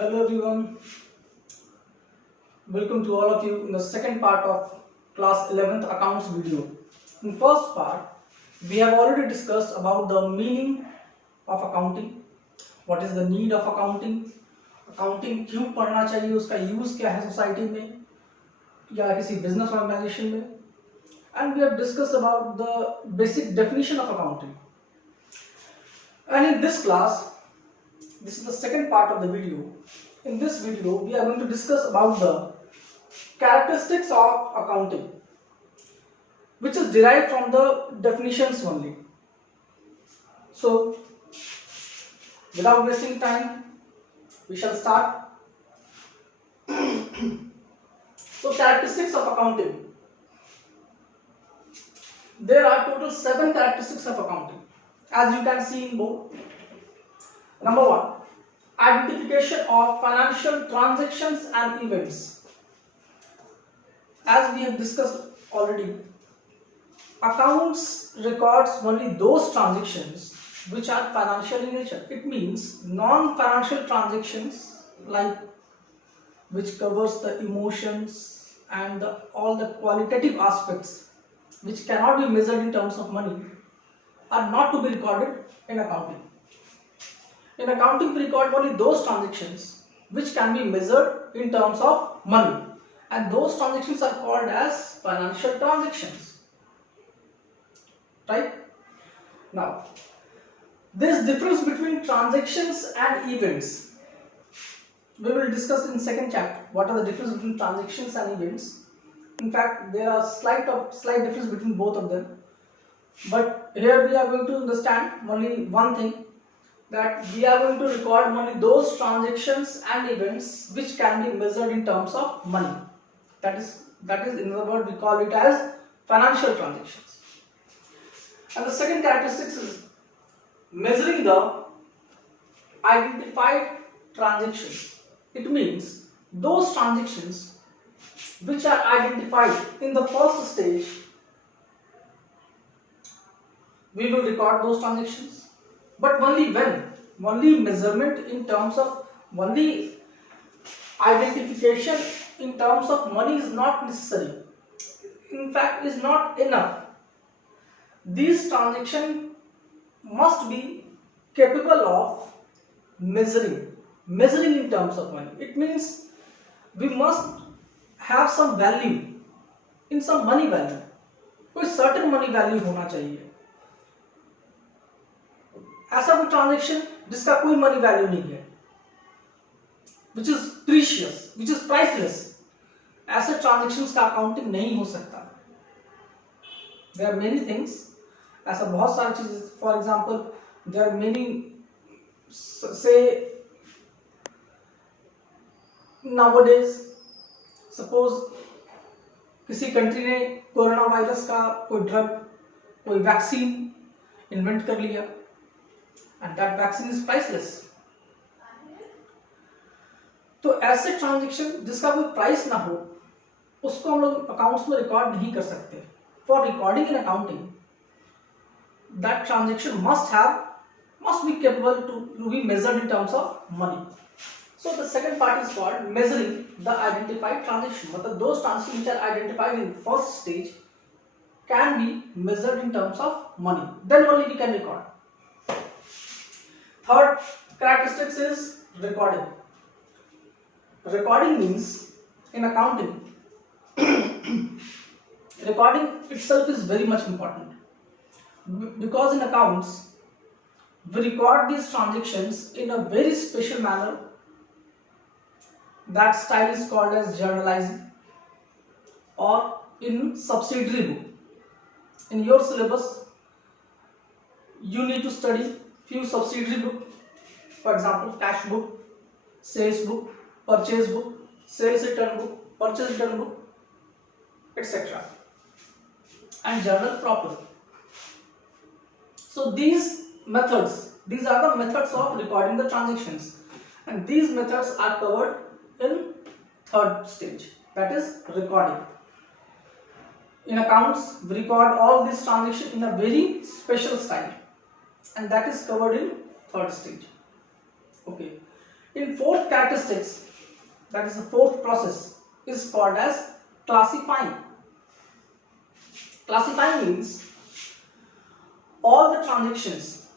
Hello everyone, welcome to all of you in the second part of class 11th accounts video. In first part, we have already discussed about the meaning of accounting, what is the need of accounting क्यों पढ़ना चाहिए, उसका use क्या है society में या किसी business organisation में, and we have discussed about the basic definition of accounting. And in this class, this is the second part of the video. In this video, we are going to discuss about the characteristics of accounting, which is derived from the definitions only. So, without wasting time, we shall start. So, characteristics of accounting. There are total 7 characteristics of accounting, as you can see in board. Number 1. Identification of financial transactions and events. As we have discussed already, accounts records only those transactions which are financial in nature. It means non-financial transactions, like which covers the emotions and all the qualitative aspects which cannot be measured in terms of money, are not to be recorded in accounting. In accounting, we record only those transactions which can be measured in terms of money, and those transactions are called as financial transactions. Right? Now, there is difference between transactions and events. We will discuss in second chapter what are the difference between transactions and events. In fact, there are slight difference between both of them. But here we are going to understand only one thing, that we are going to record only those transactions and events which can be measured in terms of money. That is in other words we call it as financial transactions. And the second characteristic is measuring the identified transactions. It means those transactions which are identified in the first stage, we will record those transactions. But only when, only measurement in terms of, only identification in terms of money is not necessary. In fact, is not enough. These transactions must be capable of measuring in terms of money. It means we must have some value, in some money value. कोई certain money value होना चाहिए. ऐसा कोई transaction जिसका कोई money value नहीं है, which is precious, which is priceless, ऐसे ट्रांजेक्शंस का अकाउंटिंग नहीं हो सकता. देयर आर मेनी थिंग्स, ऐसा बहुत सारी चीजें. For example, there are many, say nowadays suppose किसी कंट्री ने कोरोना वायरस का कोई ड्रग, कोई वैक्सीन इन्वेंट कर लिया, and that vaccine is priceless. तो ऐसे ट्रांजेक्शन जिसका कोई प्राइस ना हो, उसको हम लोग अकाउंट्स में रिकॉर्ड नहीं कर सकते. For recording in accounting, that transaction must be capable to be measured in terms of money. So the second part is called measuring the identified transaction. मतलब those transactions which are identified in first stage can be measured in terms of money. Then only we can record. Third characteristics is recording. Recording means in accounting, recording itself is very much important, because in accounts we record these transactions in a very special manner. That style is called as journalizing, or in subsidiary book. In your syllabus, you need to study few subsidiary book, for example cash book, sales book, purchase book, sales return book, purchase return book, etc. and journal proper. So these are the methods of recording the transactions, and these methods are covered in third stage, that is recording. In accounts, we record all these transactions in a very special style, and that is covered in third stage. Okay. In fourth characteristics, that is the fourth process, is called as classifying. Classifying means all the transactions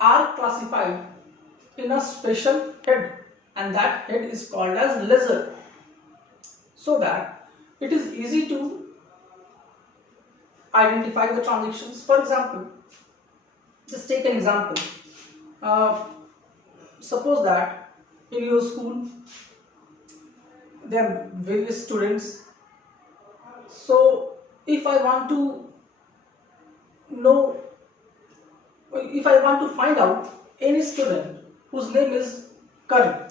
are classified in a special head, and that head is called as ledger, so that it is easy to identify the transactions. For example, just take an example. Suppose that in your school there are various students. So if I want to know, if I want to find out any student whose name is Karan,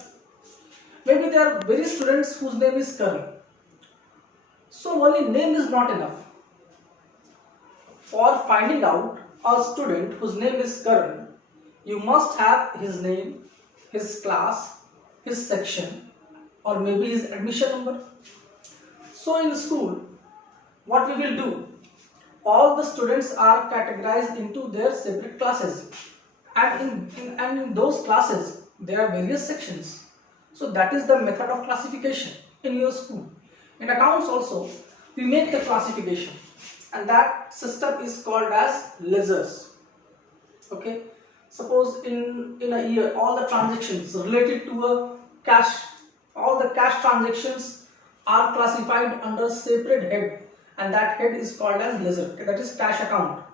maybe there are various students whose name is Karan. So only name is not enough. For finding out a student whose name is Karan, you must have his name, his class, his section, or maybe his admission number. So in school, what we will do, all the students are categorized into their separate classes, and in those classes there are various sections. So that is the method of classification in your school. In accounts also, we make the classification, and that system is called as ledgers. Okay, suppose in a year, all the transactions related to a cash, all the cash transactions are classified under separate head, and that head is called as ledger, that is cash account.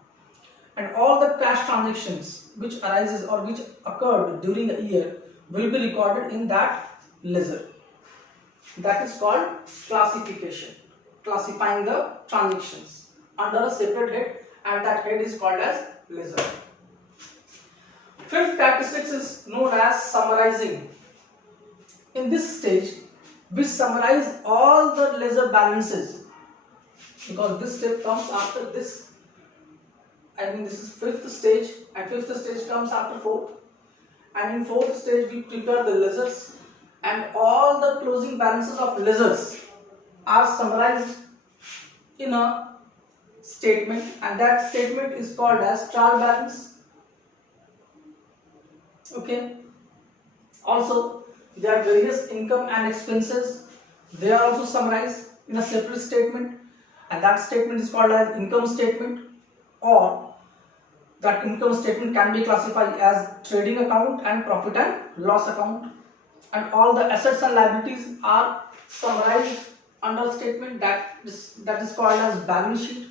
And all the cash transactions which arises or which occurred during a year will be recorded in that ledger. That is called classification, classifying the transactions under a separate head, and that head is called as ledger. Fifth characteristic is known as summarizing. In this stage, we summarize all the ledger balances, because this step comes after this. I mean, this is fifth stage, and fifth stage comes after fourth. And in fourth stage, we prepare the ledgers, and all the closing balances of ledgers are summarized in a statement, and that statement is called as trial balance. Okay. Also, there are various income and expenses. They are also summarized in a separate statement, and that statement is called as income statement, or that income statement can be classified as trading account and profit and loss account. And all the assets and liabilities are summarized under a statement that is called as balance sheet.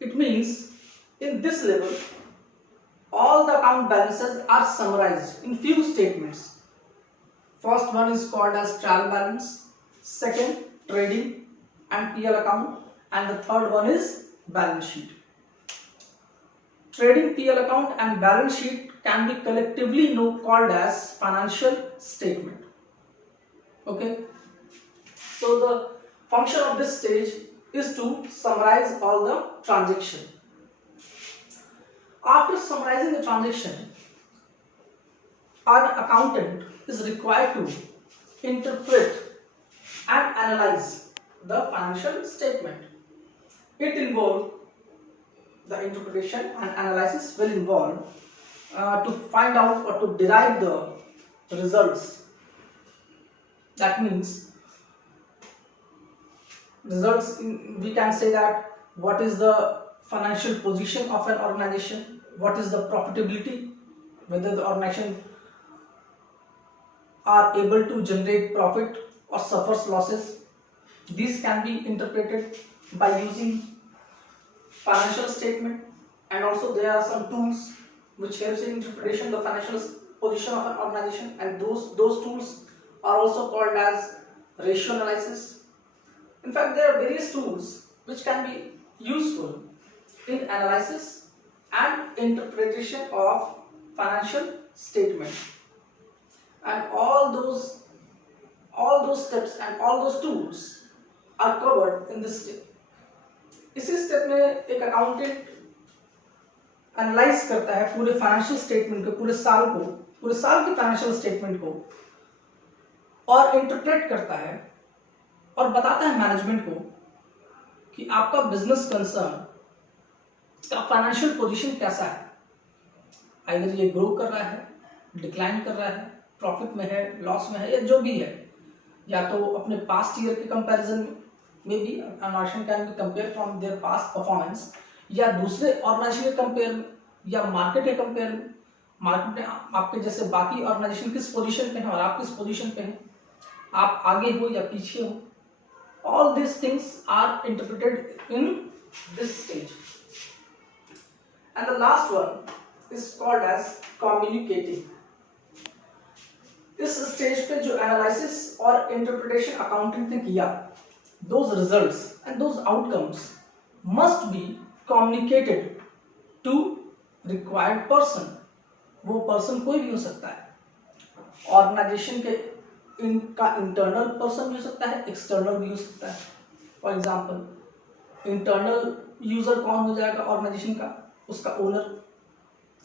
It means in this level, all the account balances are summarized in few statements. First one is called as trial balance, second trading and PL account, and the third one is balance sheet. Trading, PL account and balance sheet can be collectively called as financial statement. Okay. So the function of this stage is to summarize all the transaction. After summarizing the transaction, an accountant is required to interpret and analyze the financial statement. The interpretation and analysis will involve to find out or to derive the results. That means results, we can say that what is the financial position of an organization, what is the profitability, whether the organization are able to generate profit or suffers losses. These can be interpreted by using financial statement, and also there are some tools which helps in interpretation the financial position of an organization, and those tools are also called as ratio analysis. In fact, there are various tools which can be useful in analysis and interpretation of financial statement, and all those steps and all those tools are covered in this step. इसी step में एक accountant analyse करता है पूरे financial statement को, पूरे साल की फाइनेंशियल स्टेटमेंट को, और इंटरप्रेट करता है और बताता है मैनेजमेंट को कि आपका बिजनेस कंसर्न का फाइनेंशियल पोजीशन कैसा है, आइदर ये ग्रो कर रहा है, डिक्लाइन कर रहा है, प्रॉफिट में है, लॉस में है, या जो भी है, या तो अपने पास्ट ईयर के कंपैरिजन में भी an organization can be compared from their past performance, या दूसरे ऑर्गेनाइजेशन के कंपेयर में, या मार्केट के कंपेयर में। मार्केट में आपके जैसे बाकी ऑर्गेनाइजेशन किस पोजीशन पे हैं और आप किस पोजीशन पे हैं, आप आगे हो या पीछे हो, all these things are interpreted in this stage. And the last one is called as communicating. इस स्टेज पे जो एनालिसिस और इंटरप्रिटेशन अकाउंटेंट ने किया, those results and those outcomes must be communicated to required person. वो person कोई भी हो सकता है, ऑर्गेनाइजेशन के इनका इंटरनल पर्सन भी हो सकता है, एक्सटर्नल भी हो सकता है। फॉर एग्जांपल इंटरनल यूजर कौन हो जाएगा ऑर्गेनाइजेशन का, उसका ओनर,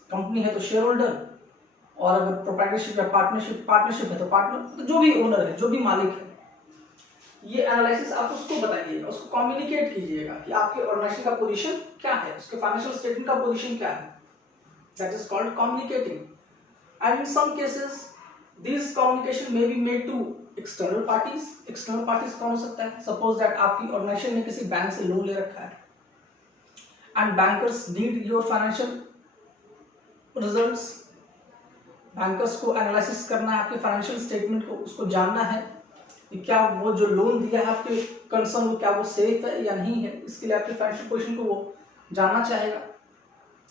कंपनी है तो शेयर होल्डर, और अगर प्रोप्राइटरशिप या पार्टनरशिप है तो पार्टनर, तो जो भी ओनर है, जो भी मालिक है, ये एनालिसिस आप उसको बताइएगा, उसको कम्युनिकेट कीजिएगा कि आपके ऑर्गेनाइजेशन का पोजीशन क्या है, उसके फाइनेंशियल स्टेटमेंट का पोजीशन क्या है। That is called communicating. And in some cases this communication may be made to external parties. External parties कौन हो सकता है, सपोज दैट आपकी ऑर्गेनाइजेशन ने किसी बैंक से लोन ले रखा है and bankers need your financial results. Bankers को एनालिसिस करना है आपके फाइनेंशियल स्टेटमेंट को, उसको जानना है कि क्या वो जो लोन दिया है आपके कंसर्न वो क्या वो सेफ है या नहीं है, इसके लिए आपके फाइनेंशियल पोजीशन को वो जानना चाहेगा।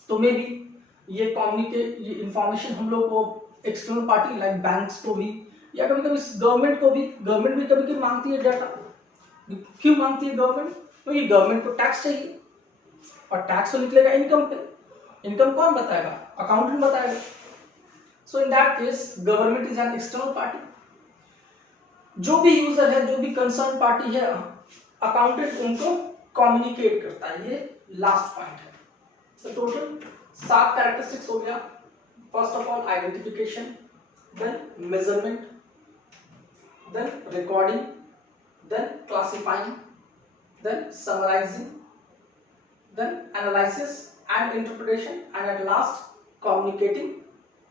तो मे बी ये कम्युनिकेट, ये इंफॉर्मेशन हम लोग को एक्सटर्नल पार्टी लाइक बैंक्स को भी, या कभी कभी गवर्नमेंट को भी, गवर्नमेंट भी कभी कभी मांगती है डाटा। क्यों मांगती है गवर्नमेंट, क्योंकि गवर्नमेंट को टैक्स चाहिए, और टैक्स तो निकलेगा इनकम पे। इनकम कौन बताएगा, अकाउंटेंट बताएगा। So in that case government is an external party. जो भी यूजर है, जो भी कंसर्न पार्टी है, अकाउंटेंट उनको कम्युनिकेट करता है। ये लास्ट पॉइंट है। तो टोटल 7 कैरेक्टरिस्टिक्स हो गया। First of all identification, then measurement, then recording, then classifying, then summarising, then analysis and interpretation, and at last communicating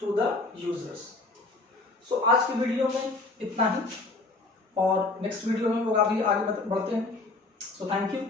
to the users. So आज की वीडियो में इतना ही, और नेक्स्ट वीडियो में लोग अभी आगे बढ़ते हैं। So thank you.